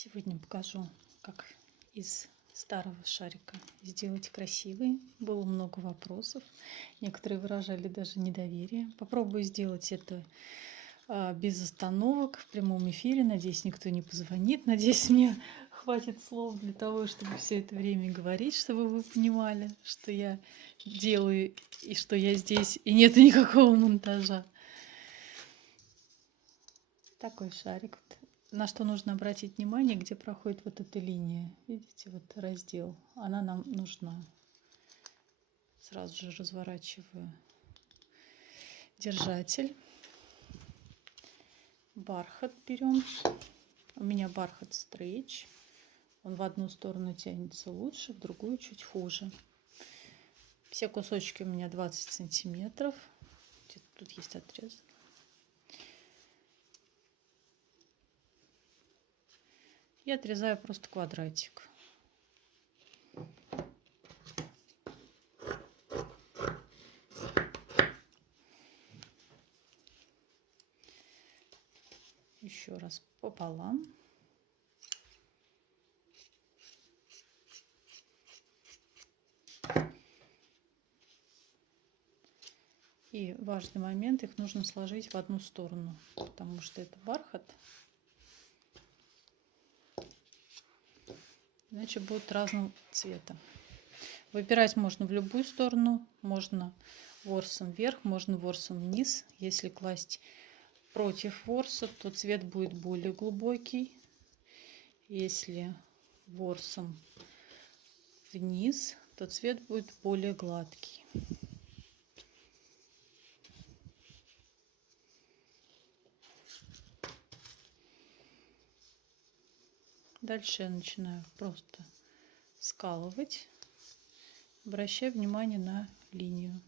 Сегодня покажу, как из старого шарика сделать красивый. Было много вопросов. Некоторые выражали даже недоверие. Попробую сделать это без остановок в прямом эфире. Надеюсь, никто не позвонит. Надеюсь, мне хватит слов для того, чтобы все это время говорить, чтобы вы понимали, что я делаю и что я здесь, и нет никакого монтажа. Такой шарик. На что нужно обратить внимание, где проходит вот эта линия. Видите, вот раздел. Она нам нужна. Сразу же разворачиваю держатель. Бархат берем. У меня бархат стрейч. Он в одну сторону тянется лучше, в другую чуть хуже. Все кусочки у меня 20 сантиметров. Тут есть отрез. И отрезаю просто квадратик. Еще раз пополам. И важный момент, их нужно сложить в одну сторону, потому что это бархат. Иначе будут разного цвета. Выбирать можно в любую сторону. Можно ворсом вверх, можно ворсом вниз. Если класть против ворса, то цвет будет более глубокий. Если ворсом вниз, то цвет будет более гладкий. Дальше я начинаю просто скалывать, обращая внимание на линию.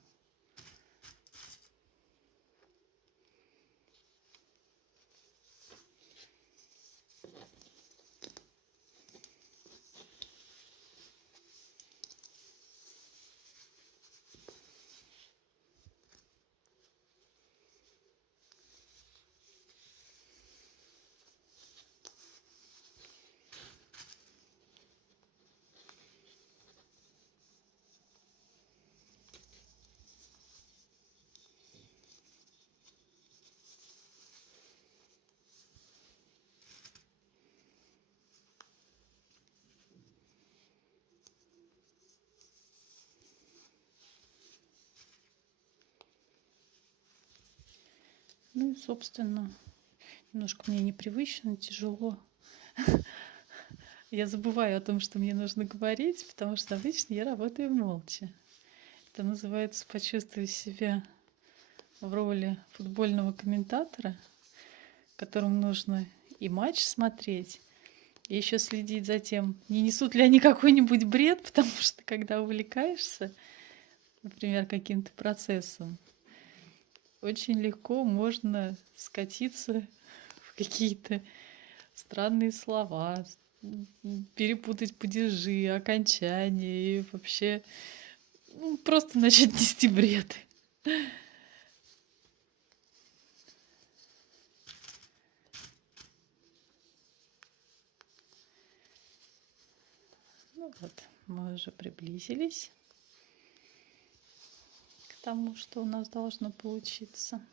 Ну и, собственно, немножко мне непривычно, тяжело. Я забываю о том, что мне нужно говорить, потому что обычно я работаю молча. Это называется почувствовать себя в роли футбольного комментатора, которому нужно и матч смотреть, и еще следить за тем, не несут ли они какой-нибудь бред, потому что когда увлекаешься, например, каким-то процессом, очень легко можно скатиться в какие-то странные слова, перепутать падежи, окончания и вообще просто начать нести бред. Ну вот, мы уже приблизились к тому, что у нас должно получиться.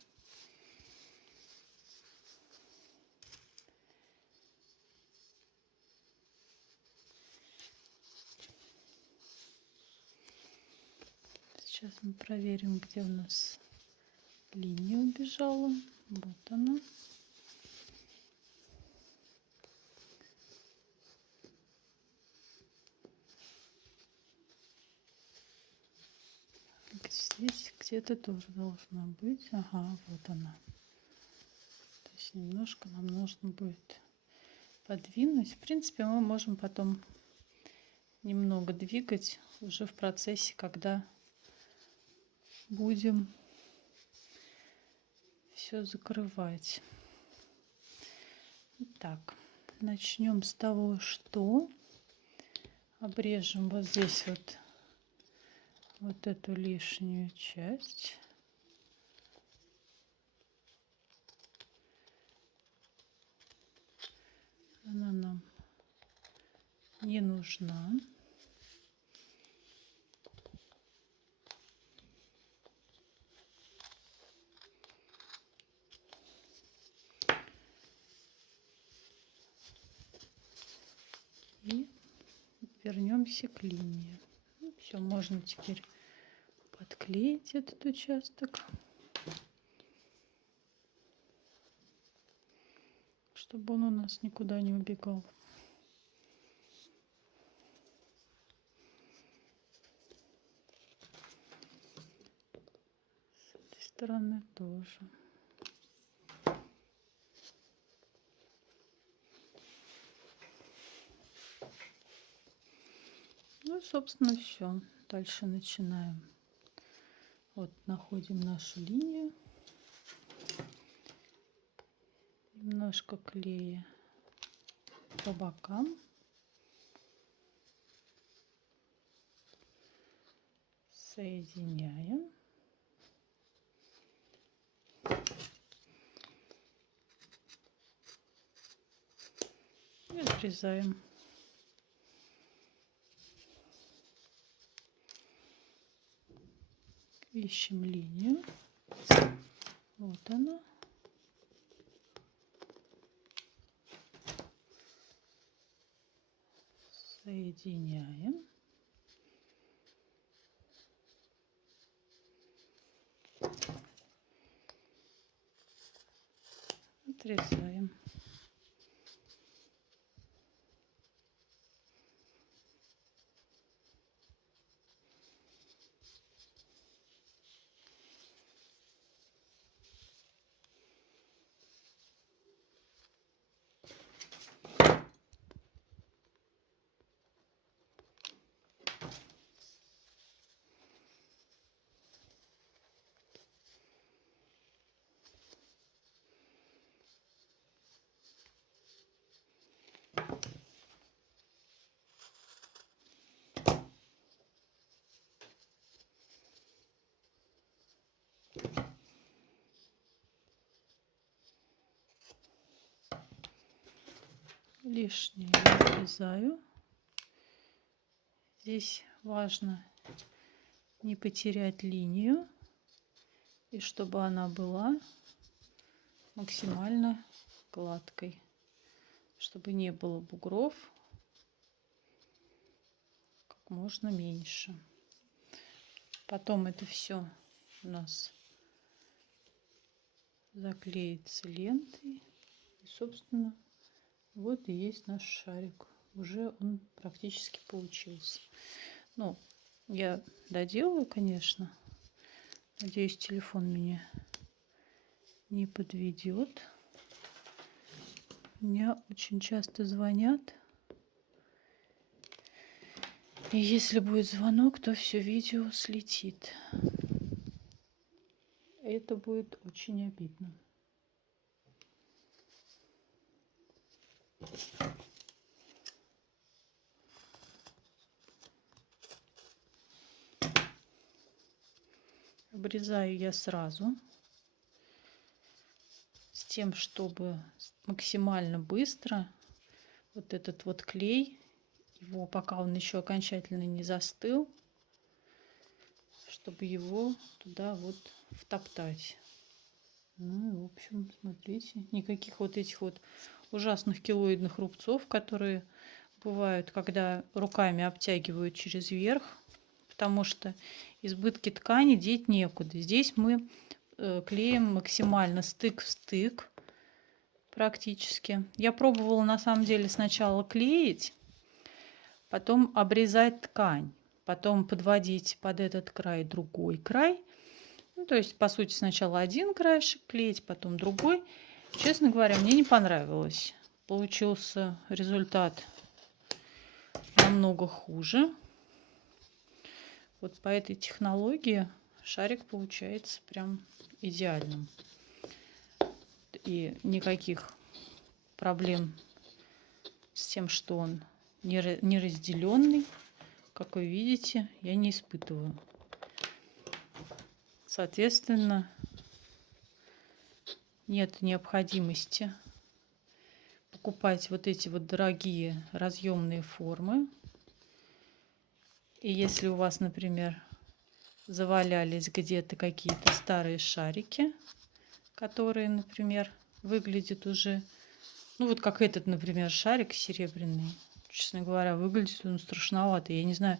Сейчас мы проверим, где у нас линия убежала. Вот она. Здесь где-то тоже должна быть. Ага, вот она. То есть немножко нам нужно будет подвинуть. В принципе, мы можем потом немного двигать уже в процессе, когда будем все закрывать. Так, начнем с того, что обрежем вот здесь вот эту лишнюю часть. Она нам не нужна. И вернемся к линии. Все, можно теперь подклеить этот участок, чтобы он у нас никуда не убегал. С этой стороны тоже. Ну и, собственно, все. Дальше начинаем. Вот, находим нашу линию. Немножко клея по бокам. Соединяем. И отрезаем. Ищем линию. Вот она. Соединяем. Отрезаем. Лишнее я отрезаю. Здесь важно не потерять линию и чтобы она была максимально гладкой, чтобы не было бугров, как можно меньше. Потом это все у нас заклеится лентой. И, собственно, вот и есть наш шарик. Уже он практически получился. Ну, я доделаю, конечно. Надеюсь, телефон меня не подведет. Мне очень часто звонят. И если будет звонок, то все видео слетит. Это будет очень обидно. Обрезаю я сразу, с тем, чтобы максимально быстро вот этот вот клей, его пока он еще окончательно не застыл, чтобы его туда вот втоптать. Ну и в общем, смотрите, никаких вот этих вот ужасных килоидных рубцов, которые бывают, когда руками обтягивают через верх, потому что избытки ткани деть некуда. Здесь мы клеим максимально стык в стык практически. Я пробовала на самом деле сначала клеить, потом обрезать ткань, потом подводить под этот край другой край. Ну, то есть, по сути, сначала один краешек клеить, потом другой. Честно говоря, мне не понравилось. Получился результат намного хуже. Вот по этой технологии шарик получается прям идеальным. И никаких проблем с тем, что он не разделенный, как вы видите, я не испытываю. Соответственно, нет необходимости покупать вот эти вот дорогие разъемные формы. И если у вас, например, завалялись где-то какие-то старые шарики, которые, например, выглядят уже, ну вот как этот, например, шарик серебряный, честно говоря, выглядит он страшновато. Я не знаю,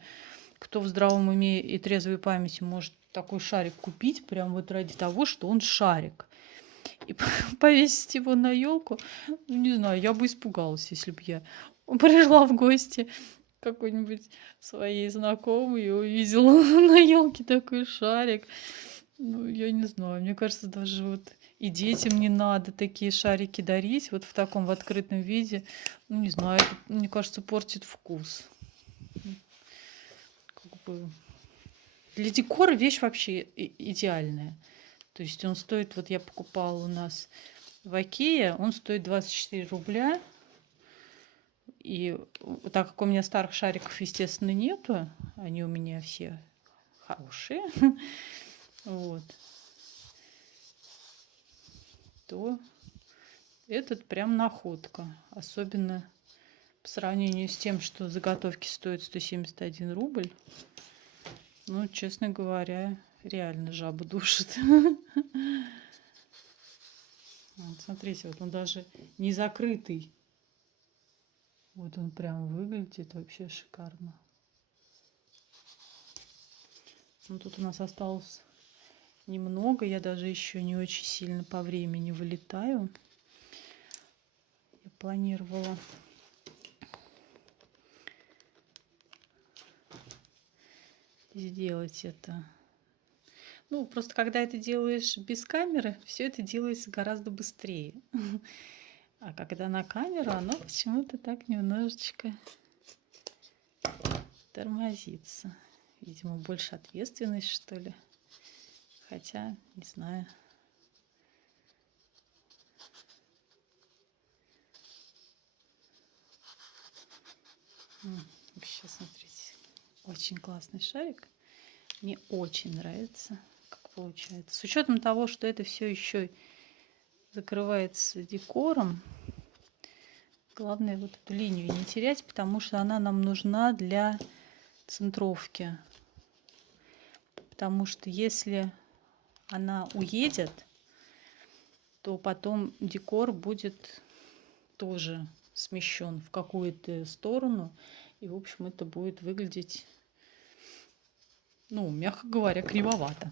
кто в здравом уме и трезвой памяти может такой шарик купить, прям вот ради того, что он шарик. И повесить его на елку, ну не знаю, я бы испугалась, если бы я пришла в гости к какой-нибудь своей знакомой и увидела на елке такой шарик. Ну, я не знаю, мне кажется, даже вот и детям не надо такие шарики дарить вот в таком в открытом виде. Ну, не знаю, это, мне кажется, портит вкус. Как бы для декора вещь вообще идеальная. То есть он стоит, вот я покупала у нас в Икее, он стоит 24 рубля. И так как у меня старых шариков, естественно, нету, они у меня все хорошие, вот, то этот прям находка. Особенно по сравнению с тем, что заготовки стоят 171 рубль. Ну, честно говоря, реально жабу душит. Вот, смотрите, вот он даже не закрытый. Вот он прям выглядит вообще шикарно. Ну, тут у нас осталось немного. Я даже еще не очень сильно по времени вылетаю. Я планировала сделать это. Ну, просто когда это делаешь без камеры, все это делается гораздо быстрее. А когда на камеру, оно почему-то так немножечко тормозится. Видимо, больше ответственность, что ли. Хотя, не знаю. Сейчас смотрите. Очень классный шарик. Мне очень нравится, как получается. С учетом того, что это все еще закрывается декором, главное вот эту линию не терять, потому что она нам нужна для центровки. Потому что если она уедет, то потом декор будет тоже смещен в какую-то сторону. И, в общем, это будет выглядеть, ну, мягко говоря, кривовато.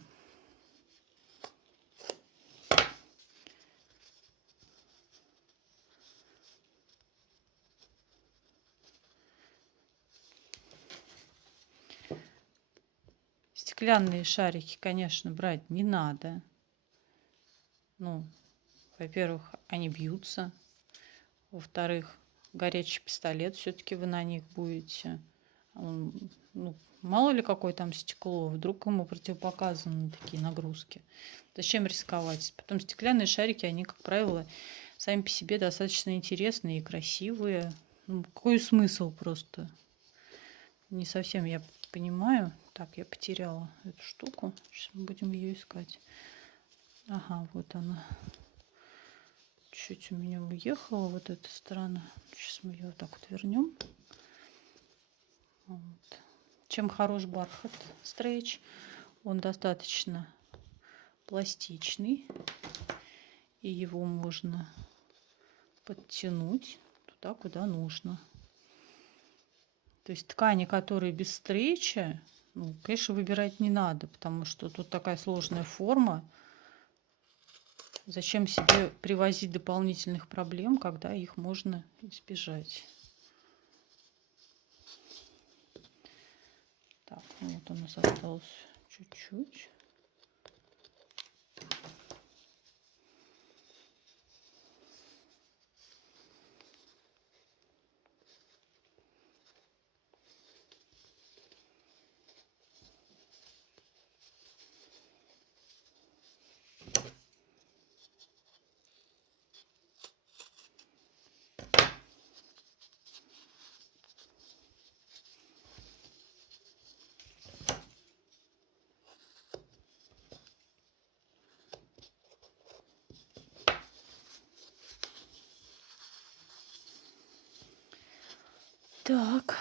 Стеклянные шарики, конечно, брать не надо. Ну, во-первых, они бьются. Во-вторых, горячий пистолет все-таки вы на них будете. Ну, мало ли какое там стекло, вдруг ему противопоказаны такие нагрузки. Зачем рисковать? Потом стеклянные шарики, они, как правило, сами по себе достаточно интересные и красивые. Ну, какой смысл просто? Не совсем я понимаю. Так, я потеряла эту штуку. Сейчас мы будем ее искать. Ага, вот она. Чуть у меня уехала вот эта сторона. Сейчас мы ее вот так вот вернем. Вот. Чем хорош бархат стрейч? Он достаточно пластичный. И его можно подтянуть туда, куда нужно. То есть ткани, которые без стрейча, ну, конечно, выбирать не надо, потому что тут такая сложная форма. Зачем себе привозить дополнительных проблем, когда их можно избежать? Так, ну вот у нас осталось чуть-чуть. Так,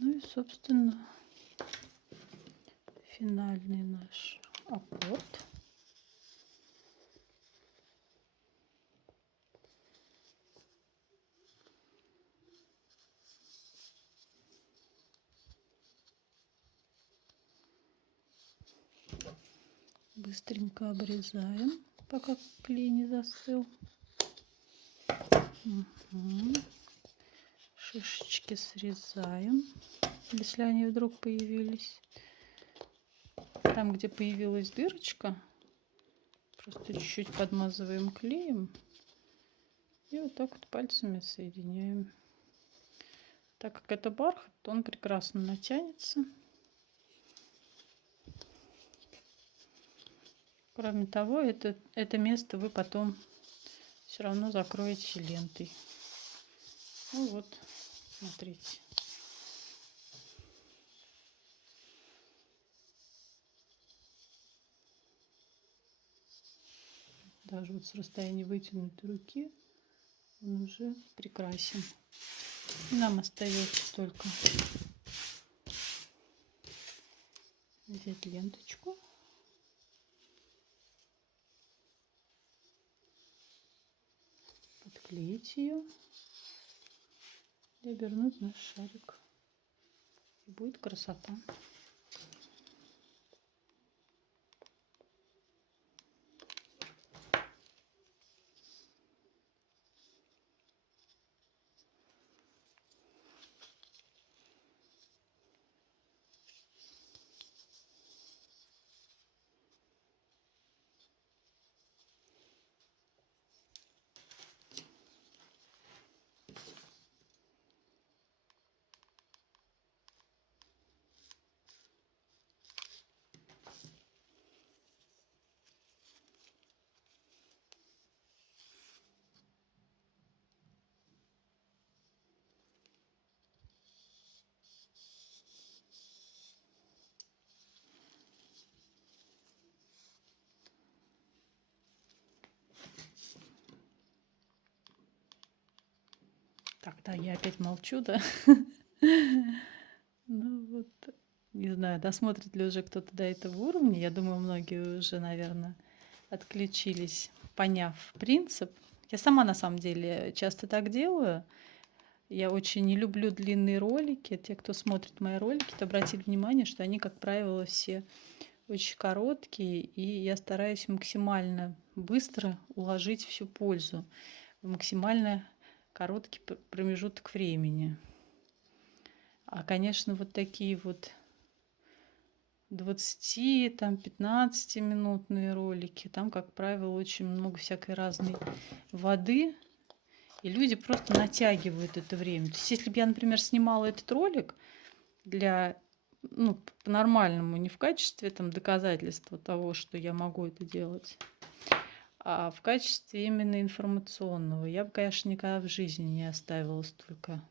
ну и, собственно, финальный наш апорт. Быстренько обрезаем, пока клей не застыл. Угу. Шишечки срезаем, если они вдруг появились. Там, где появилась дырочка, просто чуть-чуть подмазываем клеем и вот так вот пальцами соединяем. Так как это бархат, то он прекрасно натянется. Кроме того, это место вы потом все равно закроете лентой. Ну вот, смотрите. Даже вот с расстояния вытянутой руки он уже прекрасен. Нам остается только взять ленточку, подклеить ее и обернуть наш шарик. И будет красота. Так, да, я опять молчу, да? Ну вот, не знаю, досмотрит ли уже кто-то до этого уровня. Я думаю, многие уже, наверное, отключились, поняв принцип. Я сама, на самом деле, часто так делаю. Я очень не люблю длинные ролики. Те, кто смотрит мои ролики, то обратили внимание, что они, как правило, все очень короткие, и я стараюсь максимально быстро уложить всю пользу в максимально короткий промежуток времени. А, конечно, вот такие вот 20, там 15-минутные ролики, там, как правило, очень много всякой разной воды, и люди просто натягивают это время. То есть, если бы я, например, снимала этот ролик для, ну, по-нормальному, не в качестве там доказательства того, что я могу это делать, а в качестве именно информационного, я бы, конечно, никогда в жизни не оставила столько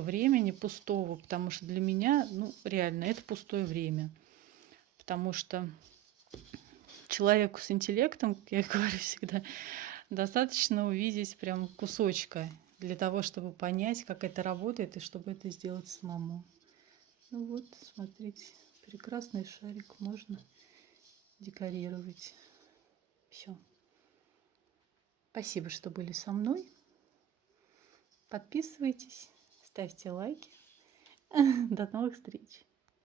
времени пустого, потому что для меня, ну, реально, это пустое время. Потому что человеку с интеллектом, как я говорю всегда, достаточно увидеть прям кусочка для того, чтобы понять, как это работает и чтобы это сделать самому. Ну вот, смотрите, прекрасный шарик можно декорировать. Все. Спасибо, что были со мной. Подписывайтесь, ставьте лайки. До новых встреч!